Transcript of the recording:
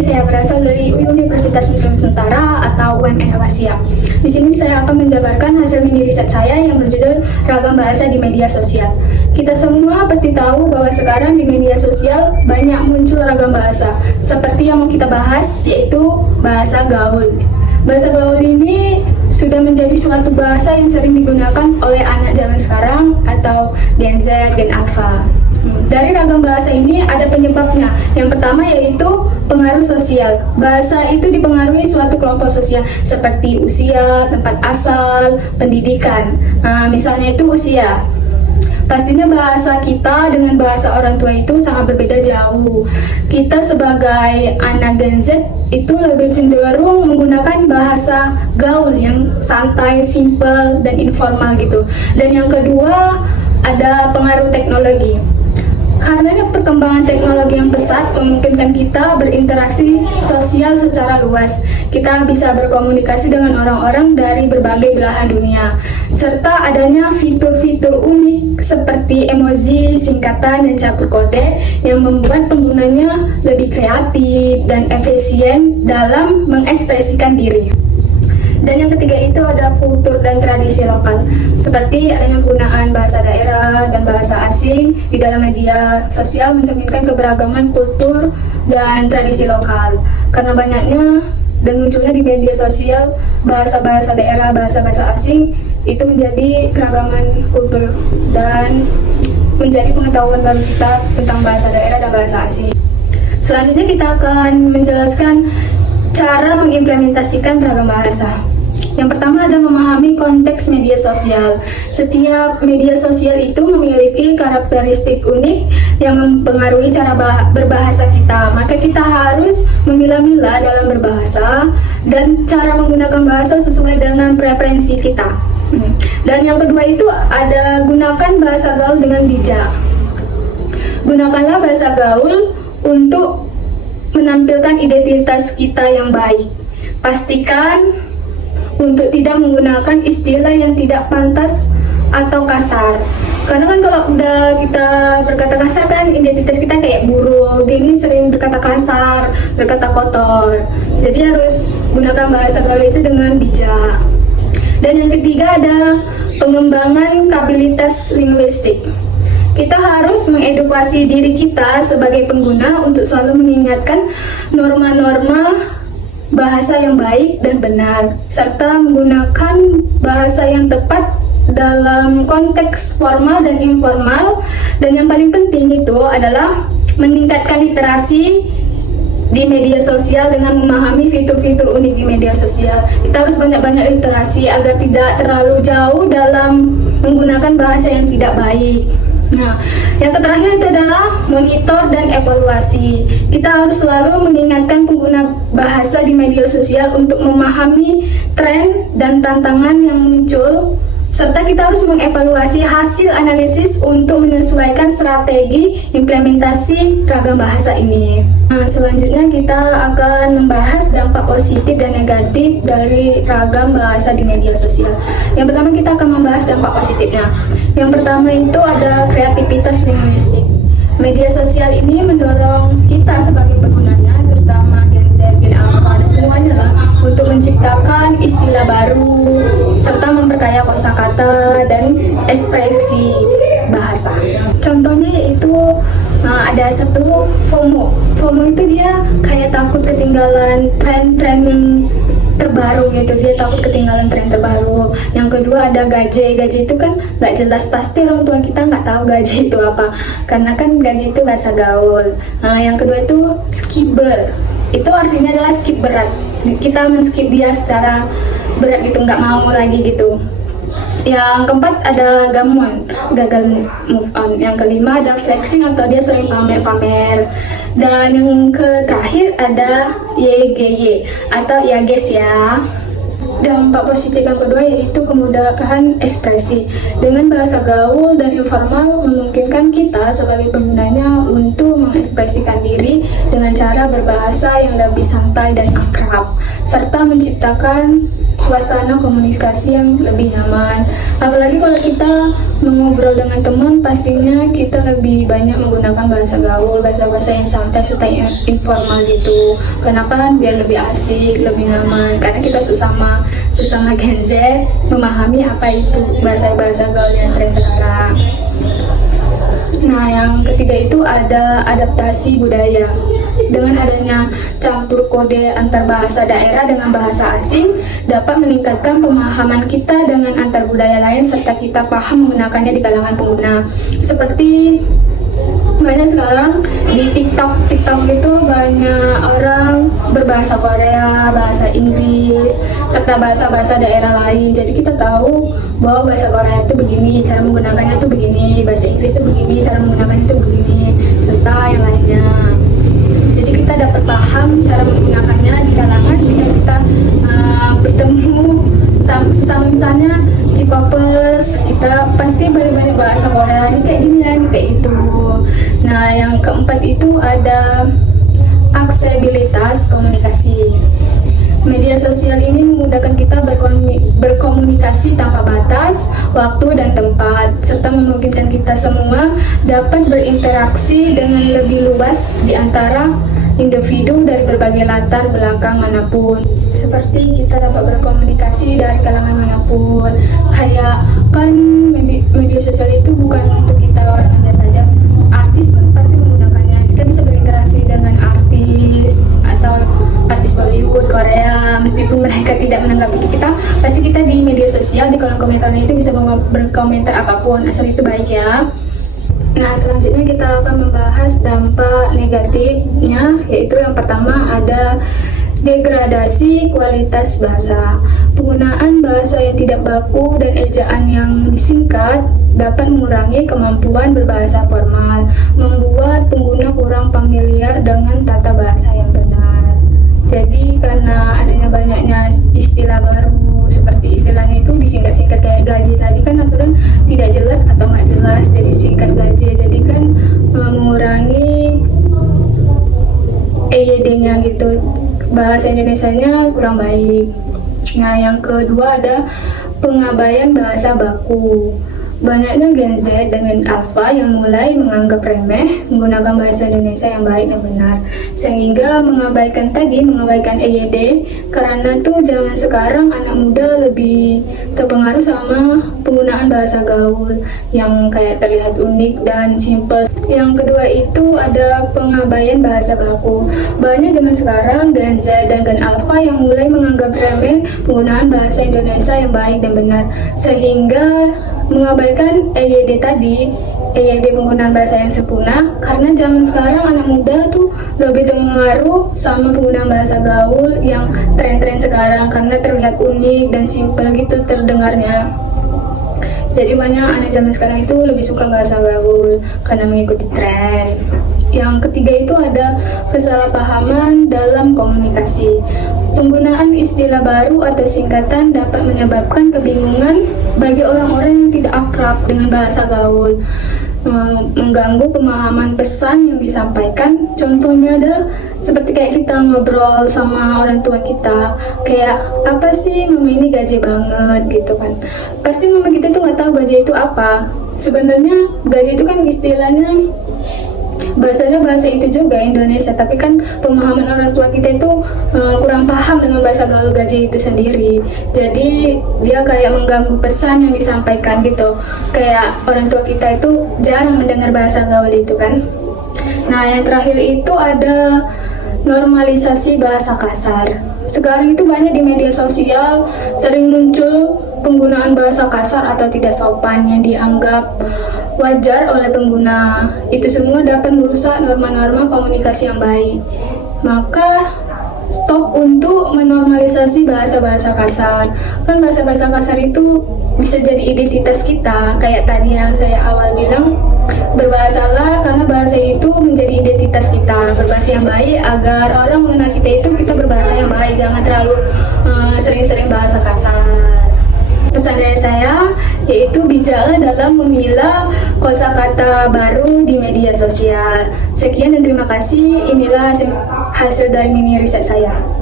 Perkenalkan, saya berasal dari Universitas Muslim Nusantara atau UMN Asia. Di sini saya akan menjabarkan hasil mini riset saya yang berjudul Ragam Bahasa di Media Sosial. Kita semua pasti tahu bahwa sekarang di media sosial banyak muncul ragam bahasa. Seperti yang mau kita bahas, yaitu bahasa gaul. Bahasa gaul ini sudah menjadi suatu bahasa yang sering digunakan oleh anak zaman sekarang atau Gen Z, Gen Alpha. Dari ragam bahasa ini ada penyebabnya. Yang pertama yaitu pengaruh sosial. Bahasa itu dipengaruhi suatu kelompok sosial seperti usia, tempat asal, pendidikan. Misalnya itu usia. Pastinya bahasa kita dengan bahasa orang tua itu sangat berbeda jauh. Kita sebagai anak Gen Z itu lebih cenderung menggunakan bahasa gaul yang santai, simple, dan informal gitu. Dan yang kedua ada pengaruh teknologi. Karena perkembangan teknologi yang pesat memungkinkan kita berinteraksi sosial secara luas. Kita bisa berkomunikasi dengan orang-orang dari berbagai belahan dunia. Serta adanya fitur-fitur unik seperti emoji, singkatan, dan campur kode yang membuat penggunanya lebih kreatif dan efisien dalam mengekspresikan diri. Dan yang ketiga itu ada kultur dan tradisi lokal, seperti adanya penggunaan bahasa daerah dan bahasa asing di dalam media sosial mencerminkan keberagaman kultur dan tradisi lokal. Karena banyaknya dan munculnya di media sosial bahasa-bahasa daerah, bahasa-bahasa asing itu menjadi keragaman kultur dan menjadi pengetahuan baru kita tentang bahasa daerah dan bahasa asing. Selanjutnya kita akan menjelaskan cara mengimplementasikan ragam bahasa. Yang pertama ada memahami konteks media sosial. Setiap media sosial itu memiliki karakteristik unik yang mempengaruhi cara berbahasa kita. Maka kita harus memilah-milah dalam berbahasa dan cara menggunakan bahasa sesuai dengan preferensi kita. Dan yang kedua itu ada gunakan bahasa gaul dengan bijak. Gunakanlah bahasa gaul untuk menampilkan identitas kita yang baik. Pastikan untuk tidak menggunakan istilah yang tidak pantas atau kasar. Karena kan kalau udah kita berkata kasar kan identitas kita kayak buruk. Ini sering berkata kasar, berkata kotor. Jadi harus gunakan bahasa gaul itu dengan bijak. Dan yang ketiga ada pengembangan kapabilitas linguistik. Kita harus mengedukasi diri kita sebagai pengguna untuk selalu mengingatkan norma-norma bahasa yang baik dan benar, serta menggunakan bahasa yang tepat dalam konteks formal dan informal. Dan yang paling penting itu adalah meningkatkan literasi di media sosial dengan memahami fitur-fitur unik di media sosial. Kita harus banyak-banyak literasi agar tidak terlalu jauh dalam menggunakan bahasa yang tidak baik. Nah, yang terakhir itu adalah monitor dan evaluasi. Kita harus selalu mengingatkan pengguna bahasa di media sosial untuk memahami tren dan tantangan yang muncul, serta kita harus mengevaluasi hasil analisis untuk menyesuaikan strategi implementasi ragam bahasa ini. Nah, selanjutnya kita akan membahas dampak positif dan negatif dari ragam bahasa di media sosial. Yang pertama kita akan membahas dampak positifnya. Yang pertama itu ada kreativitas linguistik. Media sosial ini mendorong kita sebagai penggunanya, terutama Gen Z, Gen Alpha, dan semuanya lah, untuk menciptakan istilah baru serta memperkaya kosakata dan ekspresi bahasa. Contohnya yaitu ada satu FOMO. FOMO itu dia kayak takut ketinggalan tren-tren yang terbaru gitu, dia takut ketinggalan tren terbaru. Yang kedua ada gaje. Gaje itu kan nggak jelas, pasti orang tua kita nggak tahu gaje itu apa, karena kan gaje itu bahasa gaul. Nah, yang kedua itu skipper. Itu artinya adalah skip berat. Kita men-skip dia secara berat gitu, nggak mau lagi gitu. Yang keempat ada gamon, gagal move on. Yang kelima ada flexing atau dia sering pamer-pamer. Dan yang terakhir ada YGY atau ya guys ya. Dampak positif yang kedua yaitu kemudahan ekspresi. Dengan bahasa gaul dan informal memungkinkan kita sebagai penggunanya untuk mengekspresikan diri dengan cara berbahasa yang lebih santai dan akrab, serta menciptakan suasana komunikasi yang lebih nyaman. Apalagi kalau kita mengobrol dengan teman, pastinya kita lebih banyak menggunakan bahasa gaul, bahasa-bahasa yang santai serta informal gitu. Kenapa? Biar lebih asik, lebih nyaman. Karena kita sesama Gen Z memahami apa itu bahasa-bahasa gaul yang tren sekarang. Nah, yang ketiga itu ada adaptasi budaya. Dengan adanya campur kode antar bahasa daerah dengan bahasa asing dapat meningkatkan pemahaman kita dengan antar budaya lain serta kita paham menggunakannya di kalangan pengguna. Seperti banyak sekarang di TikTok itu banyak orang berbahasa Korea, bahasa Inggris, serta bahasa-bahasa daerah lain. Jadi kita tahu bahwa bahasa Korea itu begini, cara menggunakannya itu begini, bahasa Inggris itu begini, cara menggunakannya itu begini, serta yang lainnya. Jadi kita dapat paham cara menggunakannya di kalangan jika kita bertemu sesama, misalnya K-popers, kita pasti banyak bahasa Korea, ini kayak gini ya, ini kayak itu. Nah, yang keempat itu ada aksesibilitas komunikasi. Media sosial ini memudahkan kita berkomunikasi tanpa batas, waktu dan tempat, serta memungkinkan kita semua dapat berinteraksi dengan lebih luas di antara individu dari berbagai latar belakang manapun. Seperti kita dapat berkomunikasi dari kalangan manapun. Kayak kan media sosial itu bukan untuk kita orang biasa saja. Artis pun pasti menggunakannya. Kita bisa berinteraksi dengan artis atau artis Bollywood, Korea, meskipun mereka tidak menanggapi kita, pasti kita di media sosial, di kolom komentarnya itu bisa berkomentar apapun, asal itu baik ya. Nah, selanjutnya kita akan membahas dampak negatifnya, yaitu yang pertama ada degradasi kualitas bahasa. Penggunaan bahasa yang tidak baku dan ejaan yang singkat dapat mengurangi kemampuan berbahasa formal, membuat pengguna kurang familiar dengan tata bahasa yang benar. Jadi karena adanya banyaknya istilah baru, seperti istilahnya itu disingkat-singkat kayak gaji tadi kan aturan tidak jelas atau nggak jelas, jadi singkat gaji, jadi kan mengurangi EYD-nya gitu, bahasa Indonesianya kurang baik. Nah, yang kedua ada pengabaian bahasa baku. Banyaknya Gen Z dengan Alpha yang mulai menganggap remeh menggunakan bahasa Indonesia yang baik dan benar, sehingga mengabaikan EYD, karena tuh zaman sekarang anak muda lebih terpengaruh sama penggunaan bahasa gaul yang kayak terlihat unik dan simple. Yang kedua itu ada pengabaian bahasa baku. Banyak zaman sekarang Gen Z dan Gen Alpha yang mulai menganggap remeh penggunaan bahasa Indonesia yang baik dan benar, sehingga mengabaikan EYD penggunaan bahasa yang sempurna, karena zaman sekarang anak muda tuh lebih terpengaruh sama penggunaan bahasa gaul yang tren-tren sekarang karena terlihat unik dan simpel gitu terdengarnya. Jadi banyak anak zaman sekarang itu lebih suka bahasa gaul karena mengikuti tren. Yang ketiga itu ada kesalahpahaman dalam komunikasi. Penggunaan istilah baru atau singkatan dapat menyebabkan kebingungan bagi orang-orang yang tidak akrab dengan bahasa gaul, mengganggu pemahaman pesan yang disampaikan. Contohnya ada seperti kayak kita ngobrol sama orang tua kita, kayak apa sih mama ini gaje banget gitu kan. Pasti mama kita tuh nggak tahu gaje itu apa. Sebenarnya gaje itu kan istilahnya bahasanya bahasa itu juga Indonesia, tapi kan pemahaman orang tua kita itu kurang paham dengan bahasa gaul gaji itu sendiri. Jadi dia kayak mengganggu pesan yang disampaikan gitu. Kayak orang tua kita itu jarang mendengar bahasa gaul itu kan. Nah, yang terakhir itu ada normalisasi bahasa kasar. Sekarang itu banyak di media sosial sering muncul penggunaan bahasa kasar atau tidak sopan yang dianggap wajar oleh pengguna. Itu semua dapat merusak norma-norma komunikasi yang baik. Maka stop untuk menormalisasi bahasa-bahasa kasar. Kan bahasa-bahasa kasar itu bisa jadi identitas kita. Kayak tadi yang saya awal bilang, berbahasalah karena bahasa itu menjadi identitas kita. Berbahasa yang baik agar orang mengenal kita itu kita berbahasa yang baik. Jangan terlalu sering-sering bahasa kasar. Pesan dari saya yaitu bijaklah dalam memilah kosakata baru di media sosial. Sekian dan terima kasih. Inilah hasil dari mini riset saya.